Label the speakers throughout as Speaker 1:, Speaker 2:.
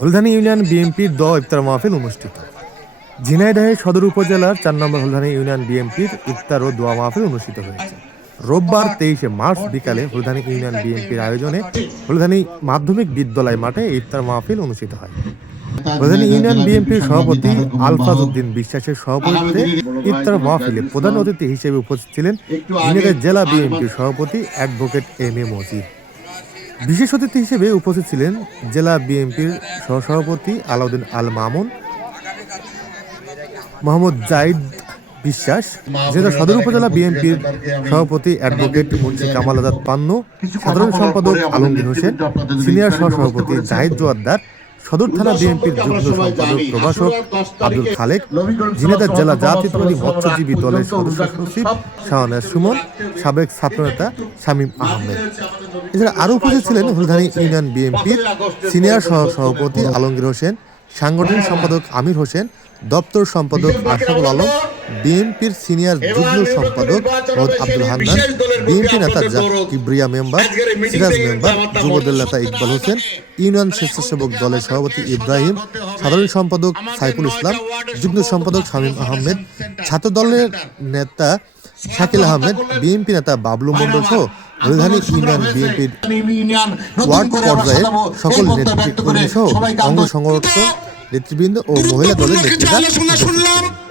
Speaker 1: হলধানি union বিএনপির দ ইফতার মাহফিল অনুষ্ঠিত। ঝিনাইদহে সদর উপজেলার চার নম্বর হলধানি ইউনিয়ন বিএনপির ইফতার ও দোয়া মাহফিল অনুষ্ঠিত হয়েছে। রোববার তেইশে মার্চ বিকালে হলধানি ইউনিয়ন বিএনপির আয়োজনে হলধানি মাধ্যমিক বিদ্যালয় মাঠে ইফতার মাহফিল অনুষ্ঠিত হয়। প্রধান ইউনিয়ন বিএনপির সভাপতি আলফাজ উদ্দিন বিশ্বাসের সভাপতিত্বে ইফতার মাহফিলে প্রধান অতিথি হিসেবে উপস্থিত ছিলেন জেলা বিএনপির সভাপতি অ্যাডভোকেট এম এ মজিদ। বিশেষ অতিথি হিসেবে উপস্থিত ছিলেন জেলা বিএনপির সহসভাপতি আলাউদ্দিন আল মামুন, মোহাম্মদ জাইদ বিশ্বাস, জেলা সদর উপজেলা বিএনপির সভাপতি অ্যাডভোকেট মুন্সি কামাল আজাদ পান্ন, সাধারণ সম্পাদক আলমগীর হোসেন, সিনিয়র সহসভাপতি জাহিদ জোয়াদ্দার সদর থানা বিএনপির যুগ্ম সম্পাদক প্রভাষক আব্দুল খালেক ঝিনাইদহ জেলা জাতীয়তাবাদী মৎস্যজীবী দলের সদস্য সচিব শাহনাজ সুমন সাবেক ছাত্রনেতা শামীম আহমেদ। এছাড়া আরও উপস্থিত ছিলেন হুলধানী ইউনিয়ন বিএনপির সিনিয়র সহ সভাপতি আলমগীর হোসেন সাংগঠনিক সম্পাদক আমির হোসেন দপ্তর সম্পাদক আশরাফুল আলম বিএনপির সিনিয়র যুগ্ম সম্পাদক মোহাম্মদ আব্দুল হান্নান বিএনপি নেতা কিবরিয়া মেম্বার সিরাজ মেম্বার যুবদল নেতা ইকবাল হোসেন ইউনিয়ন স্বেচ্ছাসেবক দলের সভাপতি ইব্রাহিম সাধারণ সম্পাদক সাইফুল ইসলাম যুগ্ম সম্পাদক শামীম আহমেদ ছাত্র দলের নেতা শাকিল আহমেদ বিএনপি নেতা বাবলু মন্ডল সহ রাজধানী ইউনিয়ন বিএনপির ওয়ার্ড পর্যায়ে সকল নেতৃত্বকর্মী সহ অঙ্গ সংগঠন নেতৃবৃন্দ ও মহিলা দলের নেতৃত্বে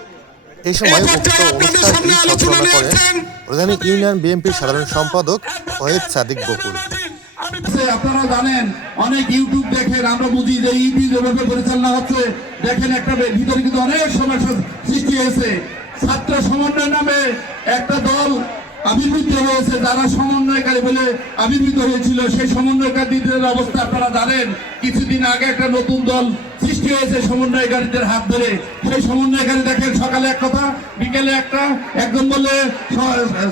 Speaker 1: এই সময় উক্ত অনুষ্ঠানটি সঞ্চালনা করেন রাজধানী ইউনিয়ন বিএনপির সাধারণ সম্পাদক ওয়েদ সাদিক বকুল।
Speaker 2: আপনারা জানেন অনেক ইউটিউব দেখেন আমরা বুঝি যে ইউটিউব যেভাবে পরিচালনা হচ্ছে দেখেন একটা ভিতরে কিন্তু অনেক সমস্যা সৃষ্টি হয়েছে। ছাত্র সমন্বয় নামে একটা দল আবির্ভূত হয়েছে যারা সমন্বয়কারী বলে আবির্ভূত হয়েছিল সেই সমন্বয়কারীদের অবস্থা আপনারা জানেন। কিছুদিন আগে একটা নতুন দল সৃষ্টি হয়েছে সমন্বয়কারীদের হাত ধরে। সেই সমন্বয়কারী দেখেন সকালে এক কথা, বিকেলে একটা, একজন বলে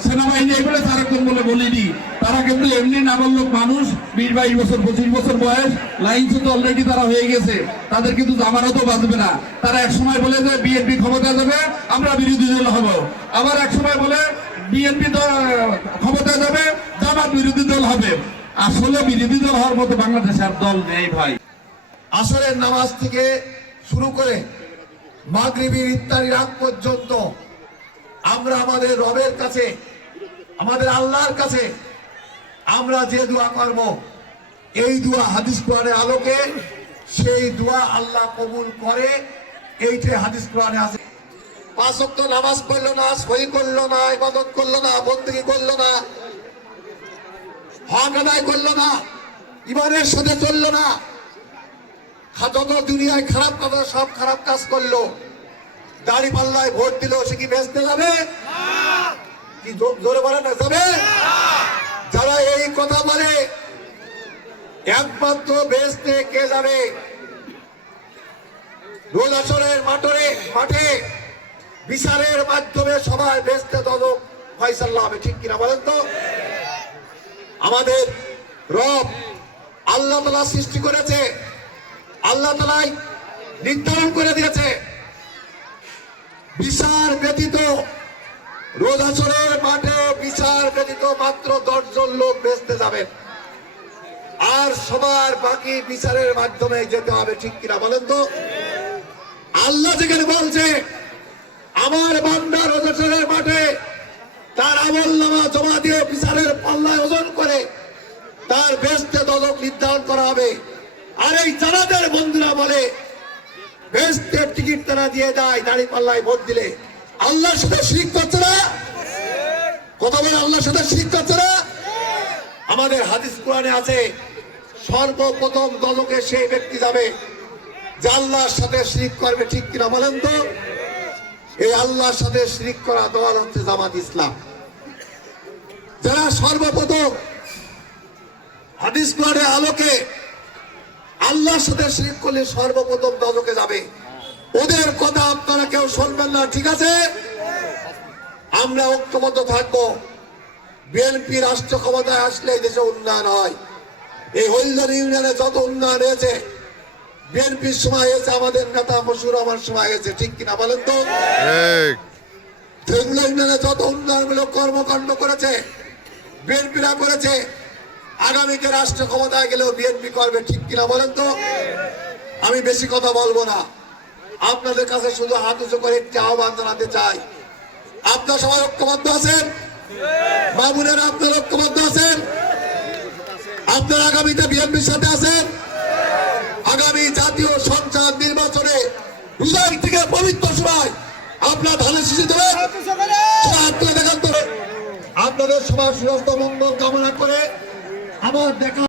Speaker 2: সেনাবাহিনী এই বলে তার একজন বলে বলিনি। তারা কিন্তু এমনি নাবালক মানুষ, বিশ বাইশ বছর, পঁচিশ বছর বয়স, লাইন তো অলরেডি তারা হয়ে গেছে। তাদের কিন্তু জামানতও বাঁচবে না। তারা এক সময় বলে যে, বিএনপি ক্ষমতা যাবে, আমরা বিরোধী দল হব। আবার এক সময় বলে, বিএনপি দল ক্ষমতা যাবে, জামাত বিরোধী দল হবে। আসলে বিরোধী দল হওয়ার মতো বাংলাদেশের দল নেই ভাই।
Speaker 3: আসরের নামাজ থেকে শুরু করে মাগরিবির ইত্যাদির আগ পর্যন্ত আমরা আমাদের রবের কাছে, আমাদের আল্লাহর কাছে আমরা যে দোয়া করব, এই দোয়া হাদিস কোরআনের আলোকে, সেই দোয়া আল্লাহ কবুল করে এইটাই হাদিস কোরআনে আছে। পাঁচ ওয়াক্ত নামাজ পড়ল না সই করল না, ইবাদত করল না বন্দী করল না, হক আদায় করল না ইমানের সাথে চলল না যত দুনিয়ায় খারাপ কথা, সব খারাপ কাজ করল। দাড়ি পাল্লায় ভোট দিল, সে কি যাবে? কি জোরে যাবে? যারা এই কথা বলে, একমাত্র কে যাবে? মাঠে বিচারের মাধ্যমে সবাই বেচতে তদক ফয়সাল্লাহ হবে, ঠিক কিনা বলেন তো? আমাদের রব আল্লাহ সৃষ্টি করেছে। আল্লাহ তালাই নির্ধারণ করে দিয়েছে। বিচার ব্যতীত রোধাচরের মাঠে বিচার ব্যতীত মাত্র দশজন লোক বেচতে যাবেন আর সবার বাকি বিচারের মাধ্যমে যেতে হবে, ঠিক কিনা বলেন তো? আল্লাহ যেখানে বলছে, আমার বান্দা রোধাচরের মাঠে তার আমল নামা জমা দিয়ে বিচারের পাল্লায় ওজন করে তার বেস্তে দলক নির্ধারণ করা হবে। আর এই জানাদের বন্ধুরা বলে বেস্তের টিকিট তারা দিয়ে দেয়, দাড়ি পাল্লায় ভোট দিলে। আল্লাহর সাথে শিরিক করছে না? কথা বলে আল্লাহর সাথে শিরিক করছে না? আমাদের হাদিস কোরআনে আছে, সর্বপ্রথম দলকে সেই ব্যক্তি যাবে, যে আল্লাহর সাথে শিরিক করবে, ঠিক কিনা বলেন তো? এই আল্লাহর সাথে শিরিক করা দল হচ্ছে জামাত ইসলাম। যারা সর্বপ্রথম হাদিস কোরআনের আলোকে আল্লাহর সাথে শিরিক করলে সর্বপ্রথম দলকে যাবে। ওদের কথা আপনারা কেউ শুনবেন না ঠিক আছে? আমরা ঐক্যবদ্ধ থাকব। বিএনপি রাষ্ট্র ক্ষমতায় আসলে দেশে উন্নয়ন হয়। এই হলদার ইউনিয়নে যত উন্নয়ন হয়েছে বিএনপির সময় হয়েছে আমাদের নেতা মশুর আমার সময় হয়েছে ঠিক কিনা বলেন তো? ইউনিয়নে যত উন্নয়নমূলক কর্মকাণ্ড করেছে বিএনপিরা করেছে আগামীতে রাষ্ট্র ক্ষমতায় গেলেও বিএনপি করবে ঠিক কিনা বলেন তো? আমি বেশি কথা বলব না। আপনাদের কাছে শুধু হাত উঁচু করে একটি আহ্বান জানাতে চাই। আপনার সবাই ঐক্যবদ্ধ আছেন? বাবুনের, আপনার ঐক্যবদ্ধ আছেন? আপনার আগামীতে বিএনপির সাথে আছেন? আগামী জাতীয় সংসদ নির্বাচনে হৃদয় থেকে পবিত্র সময় আপনার ধানের শিশু দেবেন আপনাদের সবার সুস্বাস্থ্য মঙ্গল কামনা করে আমার দেখা